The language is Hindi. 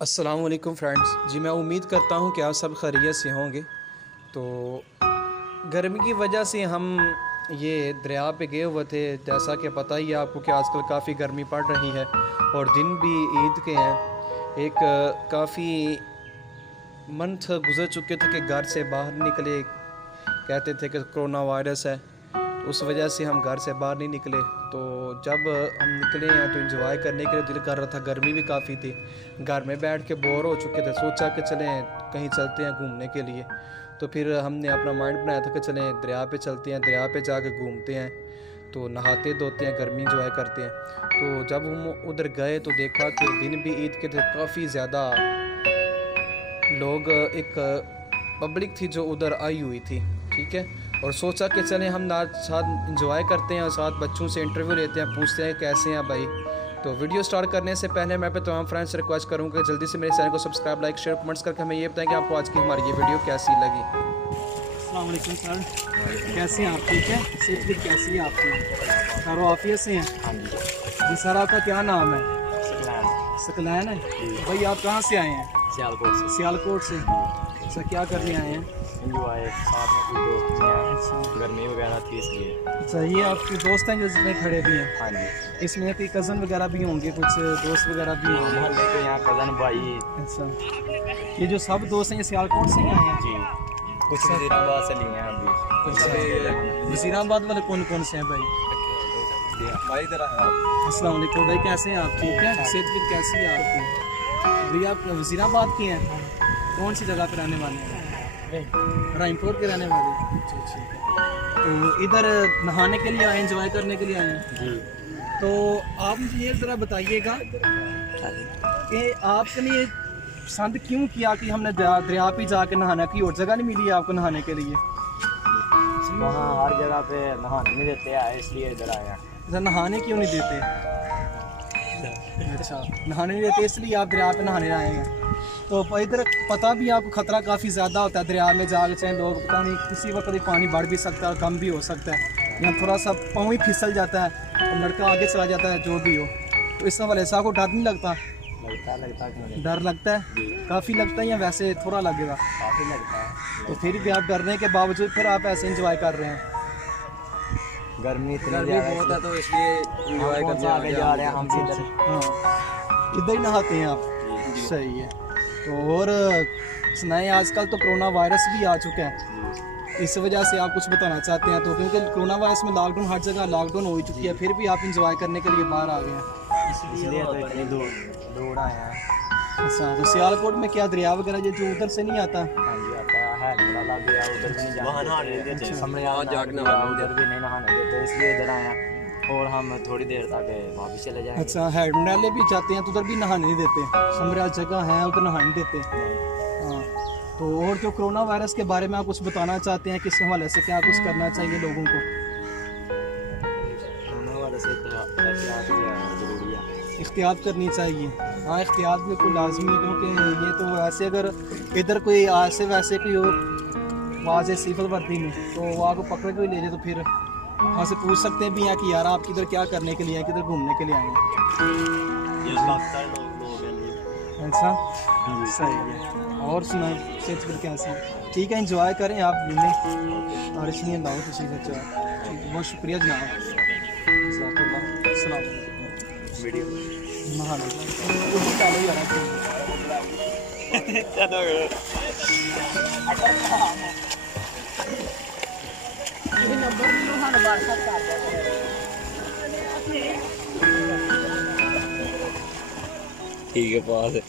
अस्सलाम वालेकुम फ्रेंड्स जी, मैं उम्मीद करता हूँ कि आप सब खैरियत से होंगे। तो गर्मी की वजह से हम ये दरिया पे गए हुए थे। जैसा कि पता ही है आपको कि आजकल काफ़ी गर्मी पड़ रही है और दिन भी ईद के हैं। एक काफ़ी मंथ गुजर चुके थे कि घर से बाहर निकले, कहते थे कि कोरोना वायरस है, तो उस वजह से हम घर से बाहर नहीं निकले। तो जब हम निकले हैं तो एंजॉय करने के लिए दिल कर रहा था, गर्मी भी काफ़ी थी, घर में बैठ के बोर हो चुके थे। सोचा कि चलें कहीं चलते हैं घूमने के लिए। तो फिर हमने अपना माइंड बनाया था कि चलें दरिया पे चलते हैं, दरिया पे जाके घूमते हैं, तो नहाते धोते हैं, गर्मी इंजॉय करते हैं। तो जब हम उधर गए तो देखा कि दिन भी ईद के थे, काफ़ी ज़्यादा लोग, एक पब्लिक थी जो उधर आई हुई थी, ठीक है। और सोचा कि चलें हम साथ इंजॉय करते हैं और साथ बच्चों से इंटरव्यू लेते हैं, पूछते हैं कैसे हैं भाई। तो वीडियो स्टार्ट करने से पहले मैं पे तमाम फ्रेंड्स से रिक्वेस्ट करूँगा कि जल्दी से मेरे चैनल को सब्सक्राइब, लाइक, शेयर, कमेंट्स करके हमें ये बताएं कि आपको आज की हमारी ये वीडियो कैसी लगी। अस्सलाम वालेकुम सर, कैसे हैं आप? ठीक है। सेहत कैसी है आपकी? खैर आफियत से हैं जी। सर आपका क्या नाम है? सकलैन है भाई। आप कहाँ से आए हैं? सियालकोट से। अच्छा, क्या करने आए हैं? साथ में कोई दोस्त हैं, गर्मी वगैरह थी इसलिए। अच्छा, ये आपके दोस्त हैं जो इसमें खड़े भी हैं? हाँ जी। इसमें कोई कज़न वगैरह भी होंगे, कुछ दोस्त वगैरह भी होंगे? मोहल्ले के यहाँ कज़न भाई। अच्छा, ये जो सब दोस्त हैं ये सियालकोट से ही आए हैं जी। कुछ वज़ीराबाद से लिए हैं अभी। अच्छा, वज़ीराबाद वाले कौन कौन से हैं भाई? भाई इधर अस्सलाम वालेकुम भाई, कैसे हैं आप? ठीक है। सेहत कैसी है आपकी? भैया आप वज़ीराबाद के हैं? कौन सी जगह पर रहने वाले हैं? रामपुर के रहने वाले। अच्छा। तो इधर नहाने के लिए आए, एंजॉय करने के लिए आए हैं जी। तो आप मुझे ये ज़रा बताइएगा कि आपके लिए पसंद क्यों किया कि हमने दरिया पे जाके नहाना, की और जगह नहीं मिली है आपको नहाने के लिए? वहाँ हर जगह पे नहाने नहीं देते हैं, इसलिए इधर आए हैं। नहाने क्यों नहीं देते? अच्छा, नहाने नहीं देते इसलिए आप दरिया पे नहाने आए हैं। तो इधर पता भी आपको ख़तरा काफ़ी ज़्यादा होता है दरिया में जाके, चाहे लोग पता नहीं किसी वक्त पानी बढ़ भी सकता है और कम भी हो सकता है, या थोड़ा सा पाँव ही फिसल जाता है और लड़का आगे चला जाता है, जो भी हो। तो इस वाले से आपको डर नहीं लगता? डर लगता है, काफ़ी लगता है या वैसे थोड़ा लगेगा? काफ़ी लगता है। तो फिर भी आप डरने के बावजूद फिर आप ऐसे इंजॉय कर रहे हैं? गर्मी इतनी बहुत है तो इसलिए इंजॉय करने आगे जा रहे हैं हम भी इधर। हाँ, इधर ही नहाते हैं आप? सही है। तो और सुनाएं, आजकल तो कोरोना वायरस भी आ चुका है, इस वजह से आप कुछ बताना चाहते हैं? तो क्योंकि कोरोना वायरस में लॉकडाउन, हर जगह लॉकडाउन हो चुकी है, फिर भी आप इंजॉय करने के लिए बाहर आ गए हैं, इसलिए तो इतनी दूर आए हैं। अच्छा, तो सियालकोट में क्या दरिया वगैरह जो उधर से नहीं आता? हाँ जी, आता है बड़ा लग गया, उधर भी नहीं जाने, हमने यहाँ जाके उधर भी नहीं नहाने देते, इसलिए इधर आए हैं। और हम थोड़ी देर तक वापस चले जाएंगे। अच्छा, हेड नाले भी जाते हैं तो उधर भी नहाने नहीं देते? समरिया जगह है उधर नहाने नहीं देते? हाँ। तो और जो कोरोना वायरस के बारे में आप कुछ बताना चाहते हैं, किस हवाले से क्या कुछ करना चाहिए लोगों को? कोरोना वायरस से ज़रूरी है, एहतियात करनी चाहिए। हाँ, एहतियात बिल्कुल लाजमी है, क्योंकि ये तो ऐसे अगर इधर कोई ऐसे वैसे कोई हो वाज सिविल वर्दी में, तो वो आपको पकड़ के ले जाए तो फिर वहाँ से पूछ सकते भी हैं कि यार आप किधर क्या करने के लिए हैं, किधर घूमने के लिए आए हैं। अच्छा, सही है। और सुना सेहत फिर कैसी? ठीक है, इंजॉय करें आप घूमें और इसलिए लाओ तो सीधा ठीक। बहुत शुक्रिया जनाब। वीडियो ठीक है पास है।